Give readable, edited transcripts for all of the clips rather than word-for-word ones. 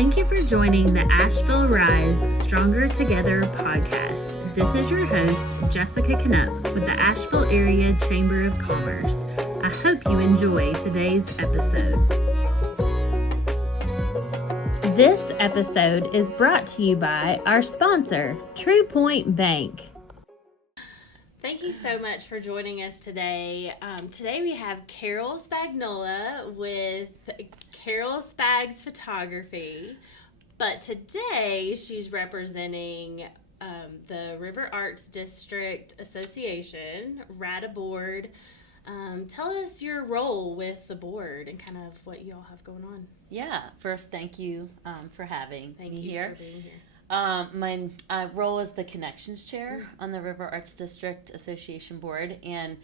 Thank you for joining the Asheville Rise Stronger Together podcast. This is your host, Jessica Knupp with the Asheville Area Chamber of Commerce. I hope you enjoy today's episode. This episode is brought to you by our sponsor, True Point Bank. Thank you so much for joining us today. Today we have Carol Spagnola with Carol Spags Photography, but today she's representing the River Arts District Association, RADA board. Tell us your role with the board and kind of what you all have going on. Yeah, first thank you for having me here. Thank you for being here. My role is the Connections Chair on the River Arts District Association Board, and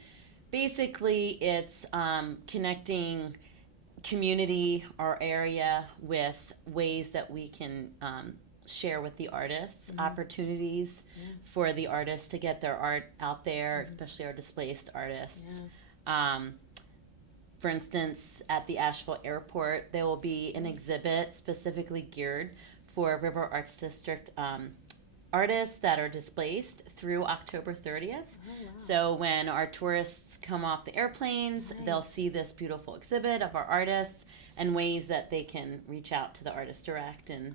basically it's connecting community or area with ways that we can share with the artists, opportunities for the artists to get their art out there, especially our displaced artists. For instance, at the Asheville Airport, there will be an exhibit specifically geared for River Arts District artists that are displaced through October 30th. Oh, wow. So when our tourists come off the airplanes, they'll see this beautiful exhibit of our artists and ways that they can reach out to the artist direct. And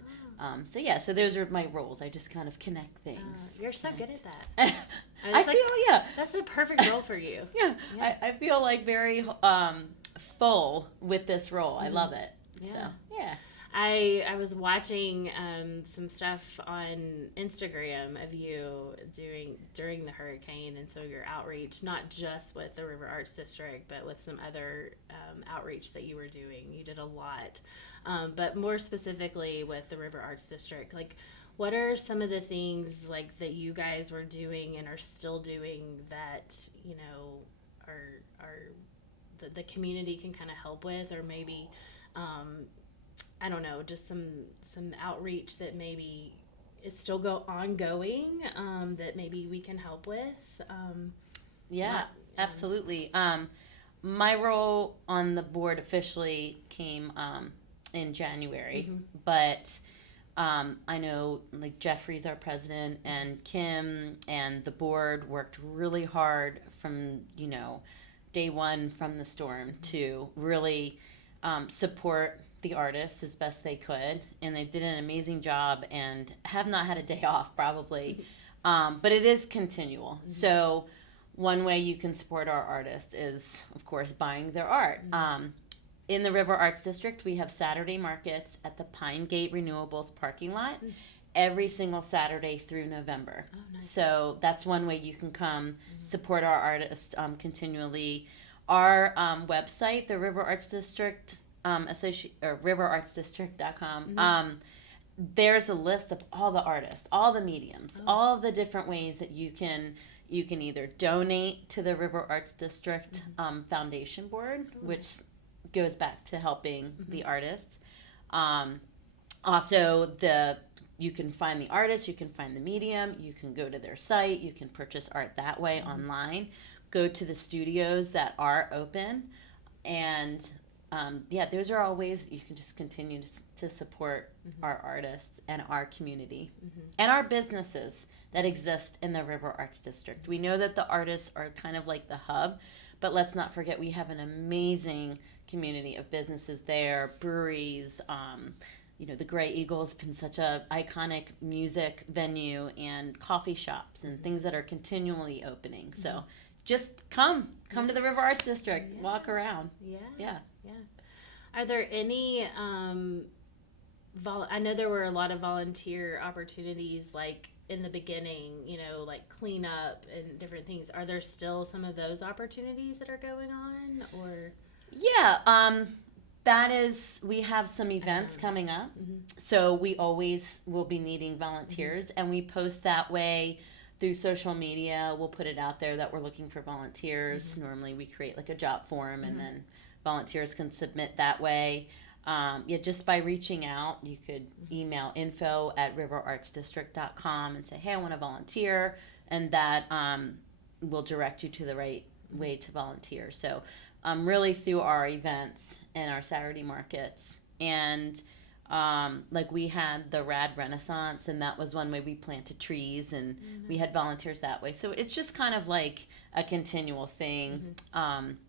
so those are my roles. I just kind of connect things. You're so good at that. I feel, That's the perfect role for you. Yeah. I feel like very full with this role. I love it. Yeah. So, yeah. I was watching some stuff on Instagram of you during the hurricane, and so your outreach, not just with the River Arts District, but with some other outreach that you were doing. You did a lot, but more specifically with the River Arts District. Like, what are some of the things like that you guys were doing and are still doing that are the community can kind of help with, or maybe I don't know, just some outreach that maybe is still ongoing that maybe we can help with. Absolutely. My role on the board officially came in January, but I know like Jeffrey's our president, and Kim and the board worked really hard from day one from the storm to really support the artists as best they could, and they did an amazing job and have not had a day off probably, but it is continual. So one way you can support our artists is, of course, buying their art. In the River Arts District, we have Saturday markets at the Pine Gate Renewables parking lot every single Saturday through November. Oh, nice. So that's one way you can come support our artists continually. Our website, the River Arts District or riverartsdistrict.com. There's a list of all the artists, all the mediums, all the different ways that you can either donate to the River Arts District Foundation Board, which goes back to helping the artists. Also, you can find the artist, you can find the medium, you can go to their site, you can purchase art that way online, go to the studios that are open, and those are all ways you can just continue to support our artists and our community and our businesses that exist in the River Arts District. We know that the artists are kind of like the hub, but let's not forget we have an amazing community of businesses there, breweries. The Gray Eagle's been such a iconic music venue, and coffee shops and things that are continually opening. So just come to the River Arts District, walk around. Yeah. Are there any, I know there were a lot of volunteer opportunities, like in the beginning, like cleanup and different things. Are there still some of those opportunities that are going on, or? Yeah, we have some events coming up. So we always will be needing volunteers, and we post that way through social media. We'll put it out there that we're looking for volunteers. Normally we create like a job form, and then volunteers can submit that way. Just by reaching out, you could email info@riverartsdistrict.com and say, hey, I want to volunteer, and that will direct you to the right way to volunteer. So really through our events and our Saturday markets, and Like we had the Rad Renaissance, and that was one way we planted trees, and we had volunteers that way. So it's just kind of like a continual thing.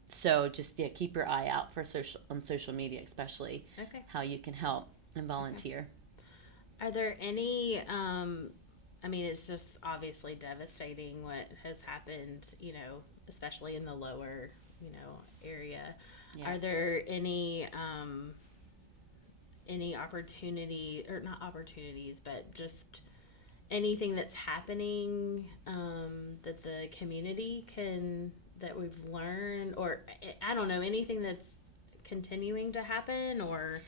So just keep your eye out for social media, especially how you can help and volunteer. Are there any? I mean, it's just obviously devastating what has happened. Especially in the lower, area. Yeah. Are there any opportunity, or not opportunities, but just anything that's happening that the community that we've learned, or I don't know, anything that's continuing to happen, or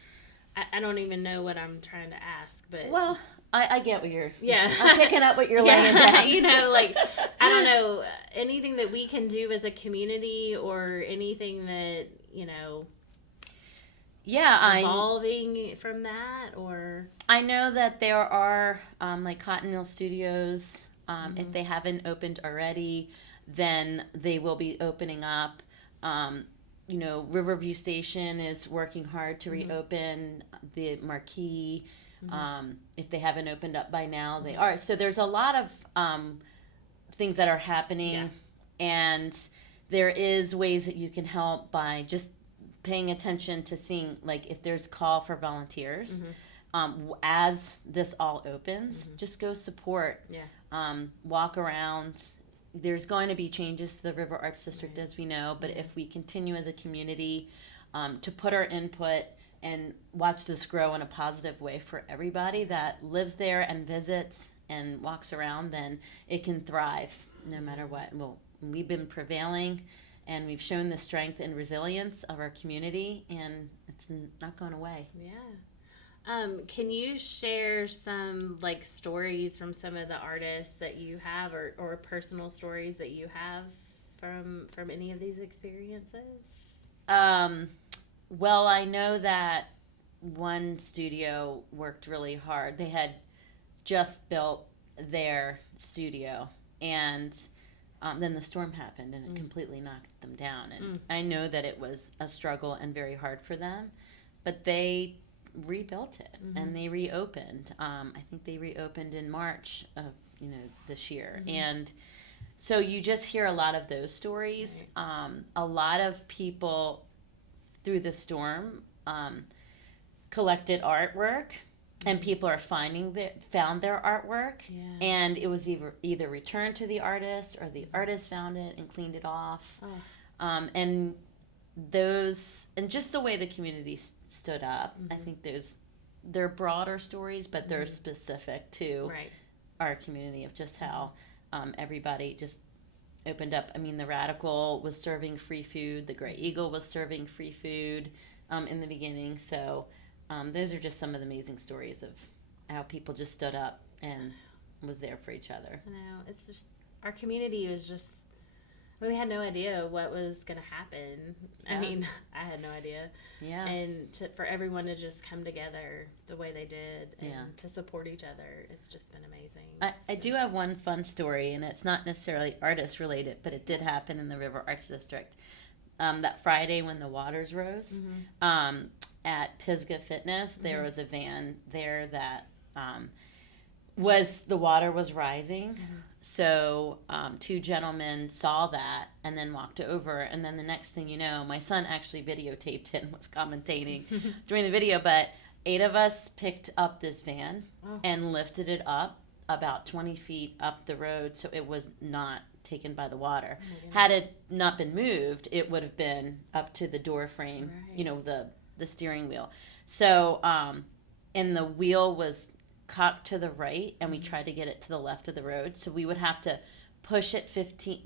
I don't even know what I'm trying to ask, but well, I get what you're. Yeah, I'm picking up what you're laying down. Like I don't know, anything that we can do as a community, or anything that evolving from that, or I know that there are like Cotton Mill Studios. If they haven't opened already, then they will be opening up. Riverview Station is working hard to reopen the Marquee. If they haven't opened up by now, they are. So there's a lot of things that are happening, and there is ways that you can help by just paying attention to seeing, like, if there's a call for volunteers. As this all opens, just go support. Walk around. There's going to be changes to the River Arts District, as we know, but if we continue as a community to put our input and watch this grow in a positive way for everybody that lives there and visits and walks around, then it can thrive no matter what. Well, we've been prevailing, and we've shown the strength and resilience of our community, and it's not going away. Yeah. Can you share some stories from some of the artists that you have, or personal stories that you have from any of these experiences? Well, I know that one studio worked really hard. They had just built their studio, and then the storm happened, and it completely knocked them down. And I know that it was a struggle and very hard for them, but they rebuilt it and they reopened. I think they reopened in March of this year, and so you just hear a lot of those stories. A lot of people through the storm collected artwork, and people are found their artwork, and it was either returned to the artist, or the artist found it and cleaned it off. And just the way the community stood up, I think they're broader stories, but they're specific to our community, of just how everybody just opened up. I mean, the Radical was serving free food, the Gray Eagle was serving free food in the beginning. So those are just some of the amazing stories of how people just stood up and was there for each other. I know, it's just, our community was just, we had no idea what was going to happen. I mean, I had no idea. And for everyone to just come together the way they did, and to support each other, it's just been amazing. I do have one fun story, and it's not necessarily artist related, but it did happen in the River Arts District. That Friday when the waters rose, at Pisgah Fitness, there was a van there that the water was rising. So two gentlemen saw that and then walked over, and then the next thing you know, my son actually videotaped it and was commentating during the video, but 8 of us picked up this van and lifted it up about 20 feet up the road, so it was not taken by the water. Had it not been moved, it would have been up to the door frame, the steering wheel. So and the wheel was cocked to the right, and we tried to get it to the left of the road, so we would have to push it 15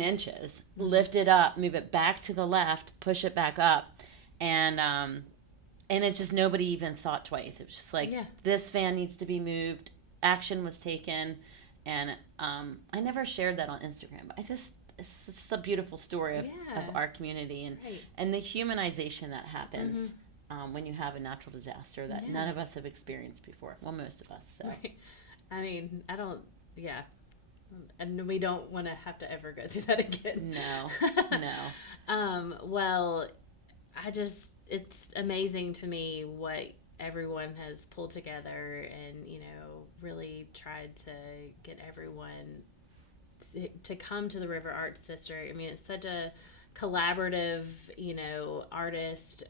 inches, lift it up, move it back to the left, push it back up, and it just, nobody even thought twice. It was just like, this van needs to be moved. Action was taken, and I never shared that on Instagram, but it's just a beautiful story of our community, and the humanization that happens when you have a natural disaster that none of us have experienced before. Well, most of us. So. I mean, and we don't want to have to ever go through that again. No. Well, it's amazing to me what everyone has pulled together and, really tried to get everyone to come to the River Arts District. I mean, it's such a collaborative, artist.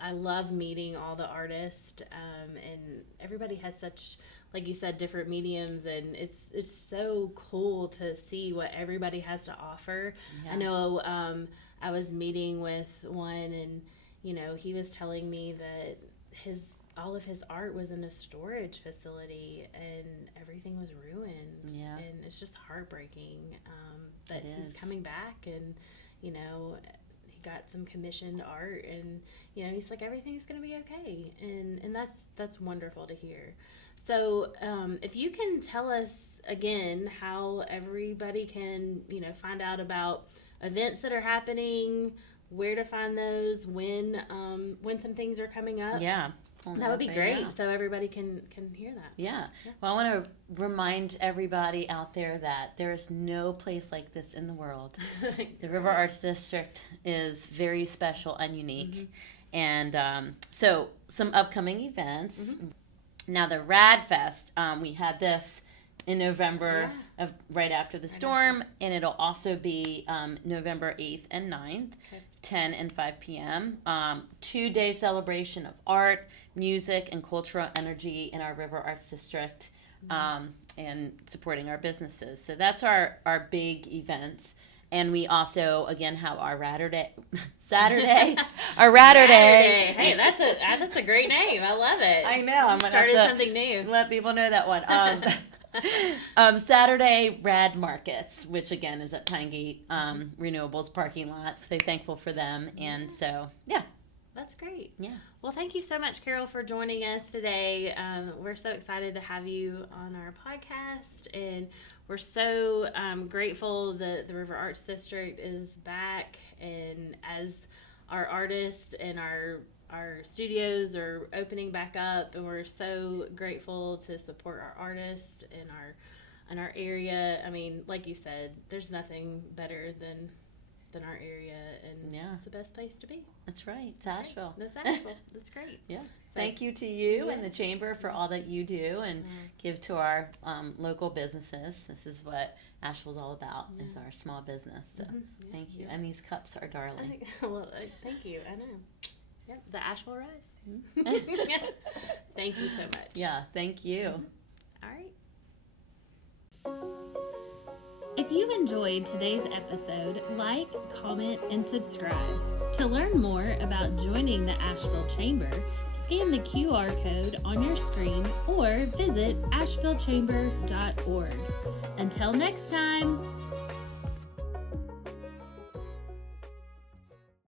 I love meeting all the artists, and everybody has such, like you said, different mediums, and it's so cool to see what everybody has to offer. Yeah. I know I was meeting with one, and he was telling me that all of his art was in a storage facility and everything was ruined. Yeah. And it's just heartbreaking. But he's coming back, and he got some commissioned art, and he's like, everything's gonna be okay, and that's wonderful to hear. So if you can tell us again how everybody can find out about events that are happening, where to find those, when some things are coming up. Yeah. That would be great, so everybody can hear that. Yeah. Well, I want to remind everybody out there that there is no place like this in the world. The River Arts District is very special and unique. Mm-hmm. And so some upcoming events. Mm-hmm. Now, the Rad Fest, we had this in November, right after the storm, and it'll also be November 8th and 9th. Okay. 10 and 5 p.m. 2-day celebration of art, music, and cultural energy in our River Arts District, and supporting our businesses. So that's our big events. And we also, again, have our Saturday. Our Ratterday. Hey, that's a great name. I love it. I know. I'm started something new. Let people know that one. Saturday Rad Markets, which again is at Pinegate Renewables parking lot. They're thankful for them, and so that's great. Yeah. Well, thank you so much, Carol, for joining us today. We're so excited to have you on our podcast, and we're so grateful that the River Arts District is back, and as our artists and our studios are opening back up, and we're so grateful to support our artists in our area. I mean, like you said, there's nothing better than our area, and it's the best place to be. That's right. It's Asheville. Right. That's Asheville. That's great. Yeah. So, thank you to you and the Chamber for all that you do and give to our local businesses. This is what Asheville's all about, is our small business. So thank you. And these cups are darling. Thank you. I know. Yep, the Asheville Rise. Thank you so much. Yeah, thank you. All right. If you enjoyed today's episode, like, comment, and subscribe. To learn more about joining the Asheville Chamber, scan the QR code on your screen or visit ashevillechamber.org. Until next time.